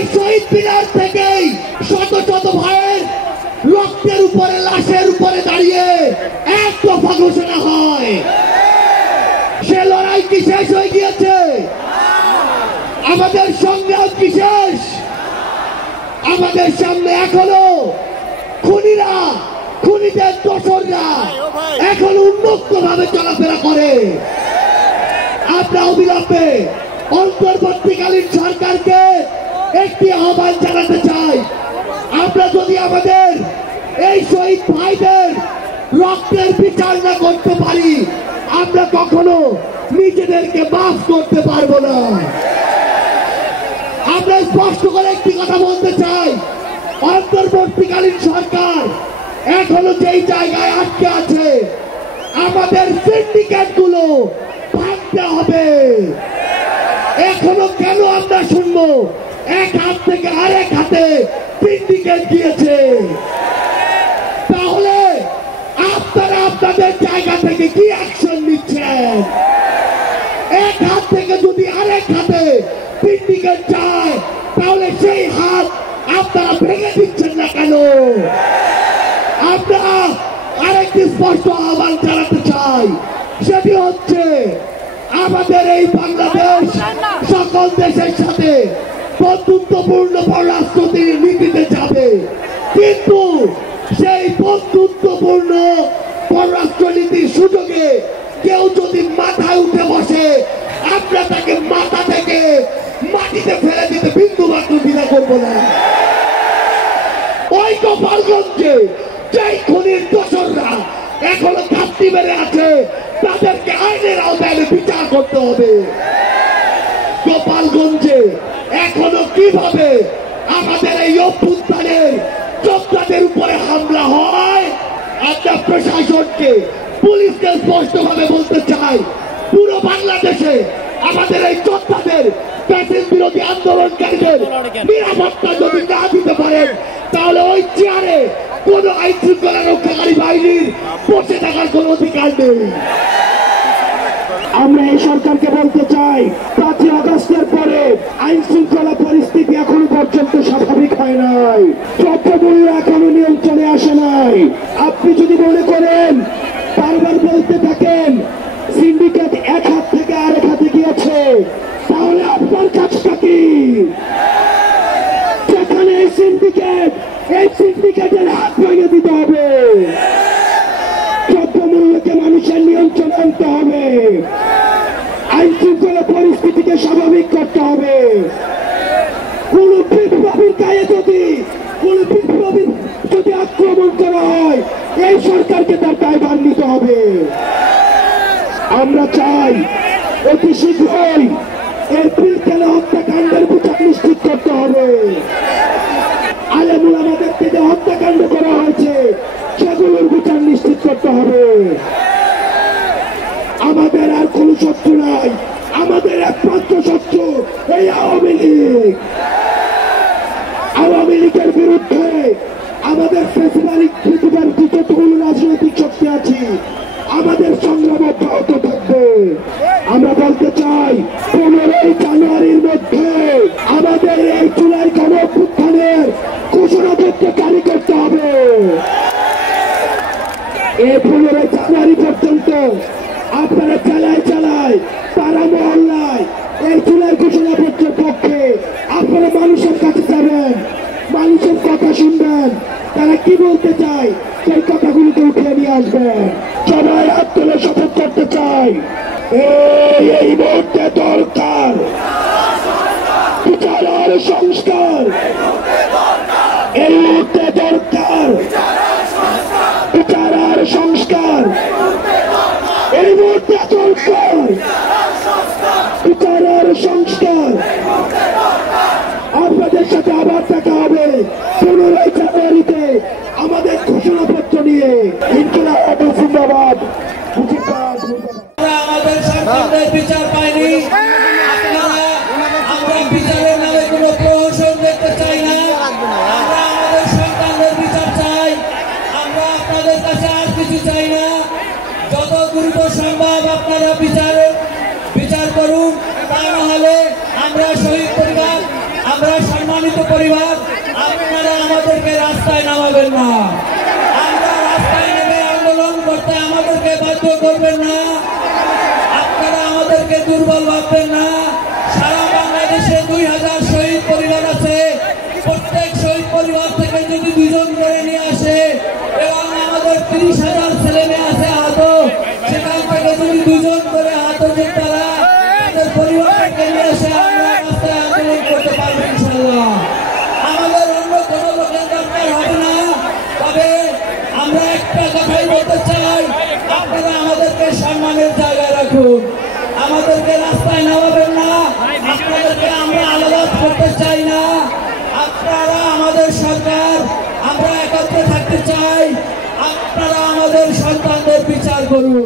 এই শহীদ মিনার থেকেই শত শত ভাইয়ের রক্তের উপরে লাশের উপরে দাঁড়িয়ে এক দফা ঘোষণা হয়। সে লড়াই কি শেষ হয়ে গিয়েছে? আমাদের সংগ্রাম কি শেষ? আমাদের সামনে এখনো খুনিরা, খুনিদের দোসররা এখন উন্মুক্ত ভাবে চলাফেরা করে। আমরা অবিলম্বে অন্তর্বর্তীকালীন সরকারকে একটি আহ্বান জানাতে চাই, আমরা যদি আমাদের এই শহীদ ভাইদের রক্তের বিচার না করতে পারি, আমরা কখনো নিজেদেরকে মাফ করতে পারবো না। আমরা স্পষ্ট করে একটি কথা বলতে চাই, অন্তর্বর্তীকালীন সরকার এখনো যেই জায়গায় আটকে আছে, আমাদের সিন্ডিকেট গুলো ভাঙতে হবে। এখনো কেন আমরা শুনবো এক হাত থেকে আরেক হাতে সিন্ডিকেট গিয়েছে? তাহলে আপনারা আপনাদের জায়গা থেকে কি অ্যাকশন নিচ্ছেন? এক হাত থেকে যদি আরেক হাতে সিন্ডিকেট যায়, তাহলে সেই হাত আপনারা ভেঙে দিচ্ছেন না কেন? আমরা আরেকটি স্পষ্ট আহ্বান জানাতে চাই, সেটি হচ্ছে আমাদের এই বাংলাদেশ সকল দেশের সাথে বন্ধুত্বপূর্ণ পররাষ্ট্র নীতিতে যাবে, কিন্তু সেই বন্ধুত্বপূর্ণ পররাষ্ট্র নীতির সুযোগে কেউ যদি মাথায় উঠে বসে, আমরা তাকে মাথা থেকে মাটিতে ফেলে দিতে বিন্দু মাত্র দ্বিধা করবো না। ওই গোপালগঞ্জে যেই খুনির দোসররা এখনো ঘাপটি মেরে আছে, তাদেরকে আইনের আওতায় বিচার করতে হবে। গোপালগঞ্জে এখনো কিভাবে আমাদের এই অভ্যুত্থানের যোদ্ধাদের উপরে হামলা হয়, আমরা প্রশাসনকে, পুলিশকে স্পষ্ট ভাবে বলতে চাই, পুরো বাংলাদেশে আমাদের এই যোদ্ধাদের, ফ্যাসিস্ট বিরোধী আন্দোলনকারীদের নিরাপত্তা যদি না দিতে পারেন, তাহলে ওই চেয়ারে কোন আইন শৃঙ্খলা রক্ষাকারী বাহিনীর বসে থাকার কোন অধিকার নেই। আমরা এই সরকারকে বলতে চাই, 5 আগস্টের পরে আইন শৃঙ্খলা পরিস্থিতি এখনো পর্যন্ত স্বাভাবিক হয় নাই, দ্রব্যমূল্য এখনো নিয়ন্ত্রণে আসে নাই। আপনি যদি মনে করেন, বারবার বলতে থাকেন সিন্ডিকেট এক হাত থেকে আরেক হাতে গিয়েছে, তাহলে আপনার কাজটা কি? যেখানে এই সিন্ডিকেটের হাত ভেঙে দিতে হবে, দ্রব্যমূল্যকে মানুষের নিয়ন্ত্রণে আনতে হবে, আইন শৃঙ্খলা পরিস্থিতিকে স্বাভাবিক করতে হবে। কোন বিপ্লবীর গায়ে যদি আক্রমণ করা হয়, এই সরকারকে তার দায়ভার নিতে হবে। আমরা চাই অতি শীঘ্রই এই পিলখানা হত্যাকাণ্ডের বিচার নিশ্চিত করতে হবে। আলেমুল আমাদেরকে যে হত্যাকাণ্ড করা হয়েছে, সেগুলোর বিচার নিশ্চিত করতে হবে। আমাদের আর কোন শত্রু নাই, আমাদের একমাত্র শত্রু এই আওয়ামী লীগ। আওয়ামী লীগের বিরুদ্ধে আমাদের ফেসিবালিক পৃথিবীর যতগুলো রাজনৈতিক শক্তি আছে, আমাদের সংগ্রাম অব্যাহত থাকবে। আমরা বলতে চাই, 15 জানুয়ারির মধ্যে আমাদের এই জুলাই গণঅভ্যুত্থানের ঘোষণাপত্র জারি করতে হবে। এই 15 জানুয়ারি পর্যন্ত আপনারা চালায় পাড়া মহল্লায় এই জুলাই ঘোষণাপত্রের পক্ষে আপনারা মানুষের কাছে যাবেন, মানুষের কথা শুনবেন, তারা কি বলতে চায় সেই কথাগুলোকে উঠিয়ে নিয়ে আসবেন। সবাই হাত তুলে শপথ করতে চাই, এই মুহূর্তে দরকার বিচার আর সংস্কার, এই মুহূর্তে দরকার বিচার আর সংস্কার, এই মুহূর্তে দরকার বিচার আর সংস্কার। আপনাদের সাথে আবার দেখা হবে 15 জানুয়ারিতে আমাদের ঘোষণাপত্র নিয়ে। ইনকিলাব জিন্দাবাদ। আমাদের সরকারের বিচার পাইনি, আমরা বিচারের নামে কোনো প্রহসন দেখতে চাই না। আমরা আমাদের সন্তানদের বিচার চাই, আমরা আপনাদের কাছে আর কিছু চাই না। যত দ্রুত সম্ভব আপনারা বিচার করুন, তা না হলে আমরা শহীদ পরিবার, আমরা সম্মানিত পরিবার, আপনারা আমাদেরকে রাস্তায় নামাবেন না। আমরা রাস্তায় নেমে আন্দোলন করতে আমাদেরকে বাধ্য করবেন না। আপনারা আমাদেরকে দুর্বল ভাববেন না। সারা বাংলাদেশে 2000 শহীদ পরিবার আছে। প্রত্যেক শহীদ পরিবার থেকে যদি 2 জন করে নিয়ে আসে এবং আমাদের 30,000 ছেলে মেয়ে আছে আহত, সেখান থেকে যদি 2 জন করে আহত যোদ্ধারা তাদের পরিবারকে নিয়ে এসে আমরা রাস্তায় আন্দোলন করতে পারবো ইনশাআল্লাহ। আমাদের অন্য কোনো লোকের দরকার হবে না। তবে আমরা একটা কথাই বলতে চাই, আপনারা আমাদেরকে সম্মানের জায়গায় রাখুন। আমাদেরকে রাস্তায় নামাবেন না। আপনাদেরকে আমরা আলাদা করতে চাই না। আপনারা আমাদের সরকার, আমরা একত্রে থাকতে চাই। আপনারা আমাদের সন্তানদের বিচার করুন।